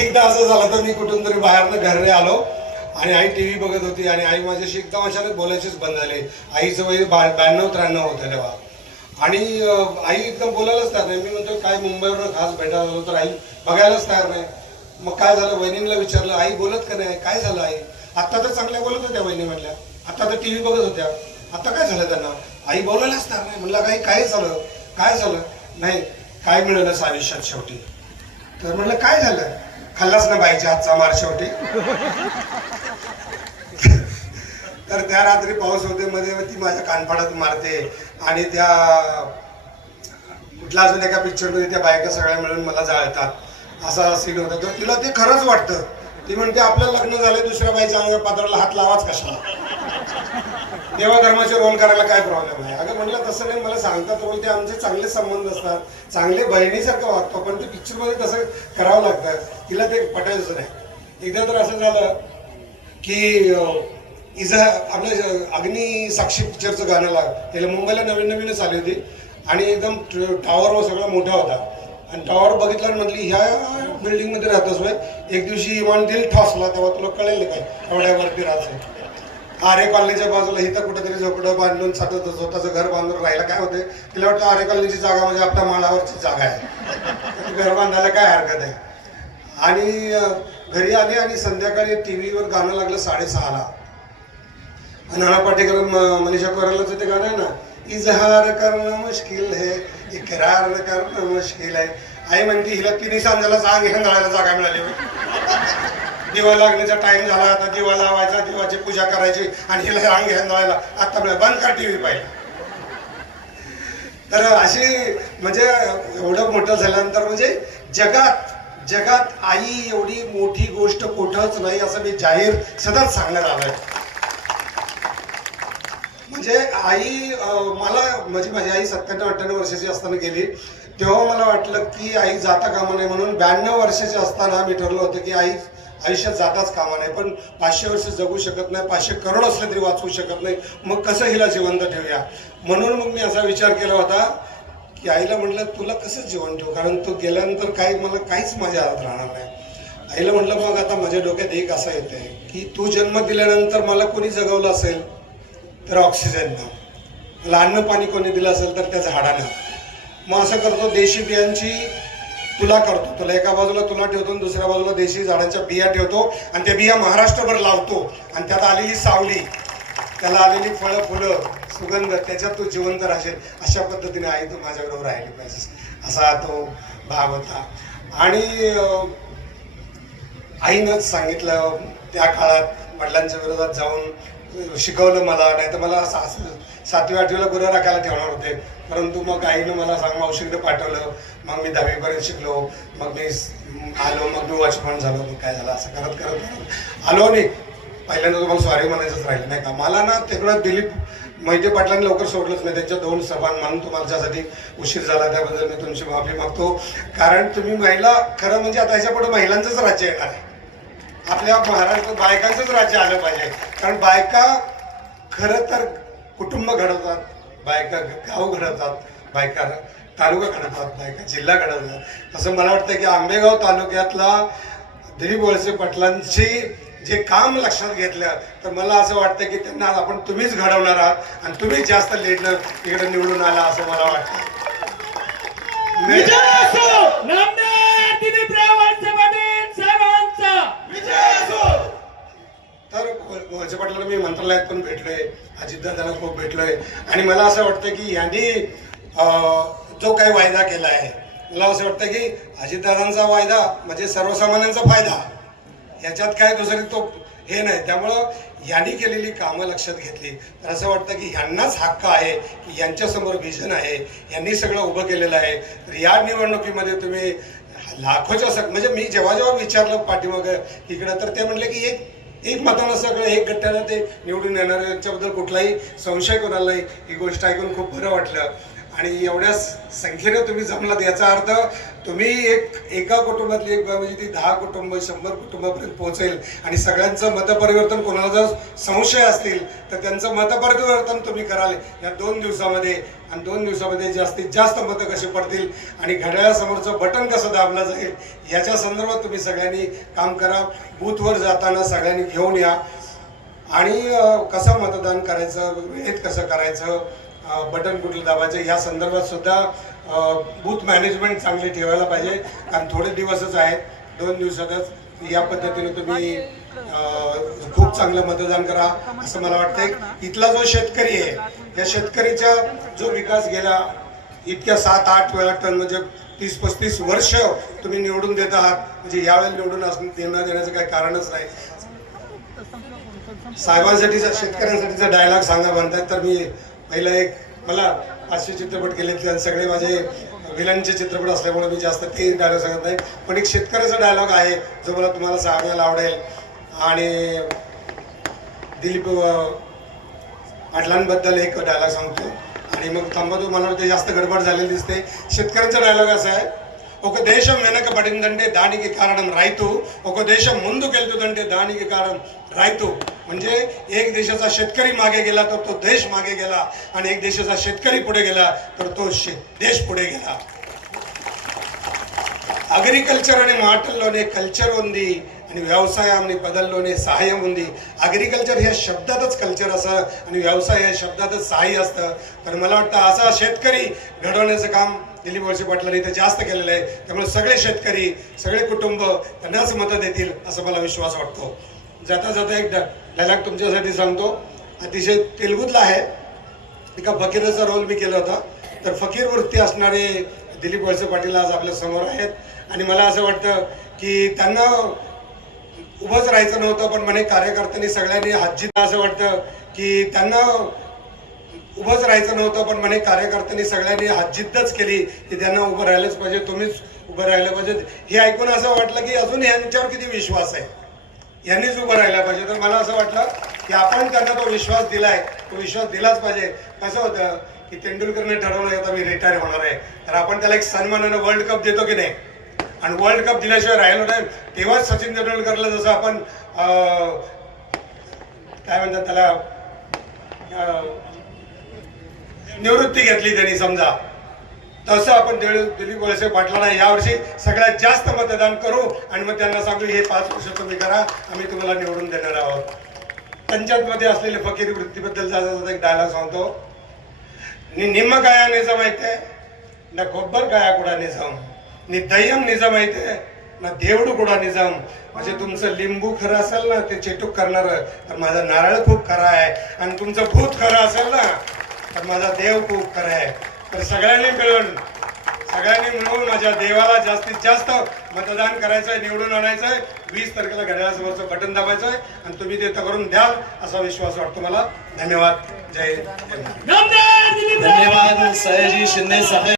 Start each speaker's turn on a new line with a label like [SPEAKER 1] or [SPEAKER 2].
[SPEAKER 1] एकदा असं झालं तर मी कुठून तरी बाहेरनं घरी आलो आणि आई टी व्ही बघत होती आणि आई माझ्याशी एकदम अचानक बोलायचीच बंद झाली. आईचं वय बा ब्याण्णव त्र्याण्णव होतं तेव्हा. आणि आई एकदम बोलायलाच तयार नाही. मी म्हणतो काय मुंबईवरून खास भेटायला आलो तर आई बघायलाच तयार नाही. मग काय झालं? वहिनीला विचारलं आई बोलत का नाही? काय झालं आई? आत्ता तर चांगल्या बोलत होत्या वहिनी म्हटल्या. आत्ता तर टी व्ही बघत होत्या. आता काय झालं त्यांना? आई बोलायलाच तयार नाही. म्हणलं काही काय झालं? काय झालं? नाही काय मिळालंच आयुष्यात शेवटी. तर म्हटलं काय झालं? खाल्लाच ना बाईच्या हातचा मार शेवटी? तर त्या रात्री पाऊस होते मध्ये ती माझ्या कानफाडात मारते आणि त्या कुठला अजून एका पिक्चरमध्ये त्या बायका सगळ्या मिळून मला जाळतात. असा सीन होता. तर तिला ते खरंच वाटतं. ती म्हणते आपलं लग्न झालं दुसऱ्या बाईच्या अंग पात्राला हात लावाच कशाला? देवा धर्माचे रोल करायला काय प्रॉब्लेम आहे? अगं म्हणलं तसं नाही मला सांगतात रोल ते आमचे चांगले संबंध असतात. चांगले बहिणीसारखं वागतो पण ते पिक्चरमध्ये तसं करावं लागतं. तिला ते पटायचं नाही. एकदा तर असं झालं की इजा आपलं अग्नी साक्षी पिक्चरचं गाणं लाग त्याला मुंबईला नवीन नवीनच आली होती. आणि एकदम टॉवर सगळा मोठा होता. आणि टॉवर बघितल्यावर म्हटली ह्या बिल्डिंगमध्ये राहतोस एक दिवशी इमान दिल ठासला तेव्हा तुला कळेल काय एवढ्यावरती राहतोय. आरे कॉलनीच्या बाजूला इथं कुठेतरी झोपडं बांधून स्वतः स्वतःचं घर बांधून राहिलं. काय होते तिला वाटतं आरे कॉलनीची जागा म्हणजे आपल्या माळावरची जागा आहे. घर बांधायला काय हरकत आहे? आणि घरी आले आणि संध्याकाळी टी व्हीवर गाणं लागलं साडेसहाला. नाना पाटेकर म- मनीषा कोरालाचं ते गाणं आहे ना इजहार करणं मुश्किल है इकरार करणं मुश्किल आहे. आई म्हणते हिला तिन्ही सांजाला जाग ह्या जागा मिळाली दिवा लागण्याचा टाइम झाला आता दिवा लावायचा दिवाची पूजा करायची आणि हिला रांग घ्यायला आता बंद कर टीव्ही पाहिजे तर अशी म्हणजे एवढं मोठं झाल्यानंतर म्हणजे जगात जगात आई एवढी मोठी गोष्ट कुठंच नाही असं मी जाहीर सतत सांगण्यात आलोय. म्हणजे आई मला म्हणजे माझी आई सत्त्याण्णव अठ्ठ्याण्णव वर्षाची असताना गेली. तेव्हा मला वाटलं की आई जाता कामा नये म्हणून ब्याण्णव वर्षाची असताना मी ठरलं होतं की आई आयुष्यात जाताच कामा नाही पण पाचशे वर्ष जगू शकत नाही पाचशे करोड असले तरी वाचवू शकत नाही. मग कसं हिला जिवंत ठेवूया? म्हणून मग मी असा विचार केला होता की आईला म्हटलं तुला कसं जीवन ठेवू? कारण तू गेल्यानंतर काही मला काहीच माझ्या हातात राहणार नाही. आईला म्हटलं मग आता माझ्या डोक्यात एक असं येते की तू जन्म दिल्यानंतर मला कोणी जगवलं असेल तर ऑक्सिजननं मला अन्न पाणी कोणी दिलं असेल तर त्या झाडानं? मग असं करतो देशी बियांची तुला करतो. तुला एका बाजूला तुला ठेवतो आणि दुसऱ्या बाजूला देशी झाडांच्या बिया ठेवतो आणि त्या बिया महाराष्ट्रभर लावतो. आणि त्यात आलेली सावली त्याला आलेली फळं फुलं सुगंध त्याच्यात तू जिवंत राहशील. अशा पद्धतीने आई तू माझ्याबरोबर राहिली पाहिजेस. असा तो भाग होता. आणि आईनंच सांगितलं त्या काळात वडिलांच्या विरोधात जाऊन शिकवलं मला. नाही तर मला असं सातवी आठवीला गुरु राखायला ठेवणार होते. परंतु मग आईनं मला सांग मावशीकडे पाठवलं. मग मी दहावीपर्यंत शिकलो. मग मी आलो. मग मी वॉचमन झालो. मग काय झालं? असं करत करत करत. आलो नाही पहिल्यांदा तुम्हाला सॉरी म्हणायचंच राहिलं नाही का? मला ना तिकडं दिलीप मोहिते पाटलांनी लवकर सोडलंच नाही. त्यांच्या दोन सभान म्हणून तुम्हाला ज्यासाठी उशीर झाला त्याबद्दल मी तुमची माफी मागतो. कारण तुम्ही महिला खरं म्हणजे आता ह्याच्या पुढे महिलांचंच राज्य येणार आहे. आपल्या महाराष्ट्रात बायकांचंच राज्य आलं पाहिजे. कारण बायका खरं तर कुटुंब घडवतात बायका गाव घडवतात बायका तालुका घडवतात बायका जिल्हा घडवतात. तसं मला वाटतं की आंबेगाव तालुक्यातला दिलीप वळसे पाटलांची जे काम लक्षात घेतलं तर मला असं वाटतं की त्यांना आपण तुम्हीच घडवणार आहात आणि तुम्हीच जास्त लीडनं इकडे निवडून आला असं मला वाटतं.
[SPEAKER 2] विजय असो! नामदार दिलीपराव वळसे पाटील साहेबांचा!
[SPEAKER 1] तर वळसे पाटलाला मी मंत्रालयात पण भेटलोय. अजितदादांना खूप भेटलोय. आणि मला असं वाटतं की यांनी जो काही वायदा केला आहे मला असं वाटतं की अजितदादांचा वायदा म्हणजे सर्वसामान्यांचा फायदा. याच्यात काय दुसरी तो हे नाही. त्यामुळं यांनी केलेली कामं लक्षात घेतली. तर असं वाटतं की यांनाच हक्क आहे की यांच्यासमोर व्हिजन आहे. यांनी सगळं उभं केलेलं आहे. तर या निवडणुकीमध्ये तुम्ही लाखोच्या सग म्हणजे मी जेव्हा जेव्हा विचारलं पाठीमागं इकडं तर ते म्हटले की एक एक मताला सगळं एक गट्ट्यानं ते निवडून येणार याच्याबद्दल कुठलाही संशय कोणाला नाही ही गोष्ट ऐकून खूप बरं वाटलं. आणि एवढ्या संख्येने तुम्ही जमलात याचा अर्थ तुम्ही एक एका कुटुंबातली एक बाब म्हणजे ती दहा कुटुंब शंभर कुटुंबापर्यंत पोहोचेल आणि सगळ्यांचं मतपरिवर्तन कोणाला जर संशय असतील तर त्यांचं मतपरिवर्तन तुम्ही कराल. या दोन दिवसामध्ये आणि दोन दिवसामध्ये जास्तीत जास्त मतं कशी पडतील आणि घड्याळासमोरचं बटन कसं दाबलं जाईल याच्या संदर्भात तुम्ही सगळ्यांनी काम करा. बूथवर जाताना सगळ्यांनी घेऊन या. आणि कसं मतदान करायचं वेळेत कसं करायचं बटन कुठलं दाबायचं या संदर्भात सुद्धा बूथ मॅनेजमेंट चांगली ठेवायला पाहिजे. कारण थोडे दिवसच आहेत दोन दिवसातच या पद्धतीने तुम्ही खूप चांगलं मतदान करा असं मला वाटतंय. इथला जो शेतकरी आहे या शेतकरीचा जो विकास गेला इतक्या सात आठ वेळा टन म्हणजे तीस पस्तीस वर्ष तुम्ही निवडून देत आहात. म्हणजे यावेळेला निवडून असणं देणं देण्याचं काही कारणच नाही. साहेबांसाठीचा शेतकऱ्यांसाठीचा डायलॉग सांगा म्हणतात तर मी पहिला एक मला पाचशे चित्रपट केले आणि सगळे माझे विलनचे चित्रपट असल्यामुळे मी जास्त ते डायलॉग सांगत नाही. पण एक शेतकऱ्याचा डायलॉग आहे जो मला तुम्हाला सांगायला आवडेल. आणि दिलीप अं, पाटलांबद्दल एक डायलॉग सांगतो. आणि मग थांबतो मला ते जास्त गडबड झालेली दिसते. शेतकऱ्यांचा डायलॉग असा आहे ఒక దేశం వెనకబడిందంటే దానికి కారణం రైతు ఒక దేశం ముందుకెళ్తుందంటే దానికి కారణం రైతु म्हणजे एक देशाचा शेतकरी मागे गेला तर तो देश मागे गेला आणि एक देशाचा शेतकरी पुढे गेला तर तो शे देश पुढे गेला అగ్రికల్చర్ అనే మాటల్లోనే కల్చర్ ఉంది आणि వ్యవసాయాన్ని పదల్లోనే సహాయం ఉంది अग्रिकल्चर ह्या शब्दातच कल्चर असं आणि व्यवसाय या शब्दातच सहाय्य असतं तर मला वाटतं असा शेतकरी घडवण्याचं काम दिलीप वळसे पाटलांनी इथे जास्त केलेलं आहे त्यामुळे सगळे शेतकरी सगळे कुटुंब त्यांनाच मतं देतील असं मला विश्वास वाटतो जाता जाता एक डायलॉग तुमच्यासाठी सांगतो अतिशय तेलगुतला आहे एका फकीराचा रोल मी केला होता तर फकीर वृत्ती असणारे दिलीप वळसे पाटील आज आपल्या समोर आहेत आणि मला असं वाटतं की त्यांना उभंच राहायचं नव्हतं पण म्हणे कार्यकर्त्यांनी सगळ्यांनी हातजीत असं वाटतं की त्यांना उभंच राहायचं नव्हतं पण म्हणे कार्यकर्त्यांनी सगळ्यांनी हातजिद्दच केली की त्यांना उभं राहिलंच पाहिजे तुम्हीच उभं राहिलं पाहिजे. हे ऐकून असं वाटलं की अजून यांच्यावर किती विश्वास आहे? यांनीच उभं राहिलं पाहिजे. तर मला असं वाटलं की आपण त्यांना तो विश्वास दिलाय तो विश्वास दिलाच पाहिजे. कसं होतं की तेंडुलकरने ठरवलं आता मी रिटायर होणार आहे. तर आपण त्याला एक सन्मानानं वर्ल्ड कप देतो की नाही? आणि वर्ल्ड कप दिल्याशिवाय राहिलो नाही. तेव्हाच सचिन तेंडुलकरला जसं आपण काय म्हणतात त्याला निवृत्ती घेतली त्यांनी समजा. तसं आपण दिलीप वळसे पाटलांना यावर्षी सगळ्यात जास्त मतदान करू आणि मग त्यांना सांगू हे पाच वर्ष तुम्ही करा आम्ही तुम्हाला निवडून देणार आहोत. पंचायतमध्ये असलेले फकीर वृत्तीबद्दल एक डायलॉग सांगतो. निम्म काय निजाम येते ना खोब्बर गाया कुडा जाऊ नी दय्यम निजाम आहे ते. ना देवडू कुडा निजाम. म्हणजे तुमचं लिंबू खरं असेल ना ते चेटूक करणार. तर माझा नारळ खूप खरा आहे. आणि तुमचं भूत खरं असेल ना तर माझा देव खूप खरा आहे. तर सगळ्यांनी मिळून सगळ्यांनी मिळून माझ्या देवाला जास्तीत जास्त मतदान करायचं आहे निवडून आणायचं आहे वीस तारखेला घड्याळासमोरचं बटन दाबायचं आहे आणि तुम्ही ते करून द्याल असा विश्वास वाटतो मला. धन्यवाद. जय
[SPEAKER 3] धन्यवाद. सयाजी शिंदे साहेब.